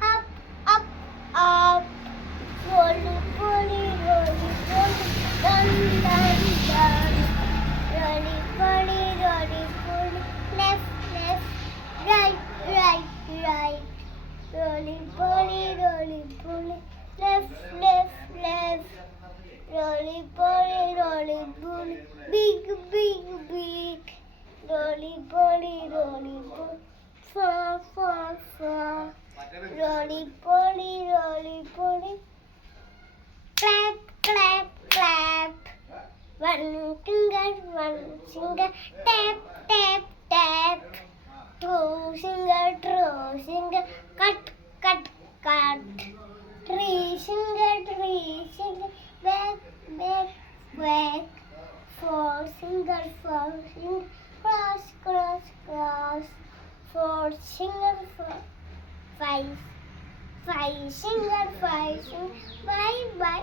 up, up, up. Roly poly, dun dun dun. Roly poly, left, left, right, right, right. Roly poly, left, left, left. Roly poly, big, big, big. Roly poly, far, far, far. Roly poly, clap, clap, clap. One finger, tap, tap, tap. Two finger, cut, cut, cut. Three finger, back, back, back. Four finger, cross, cross, cross. Four finger, five finger, bye, bye.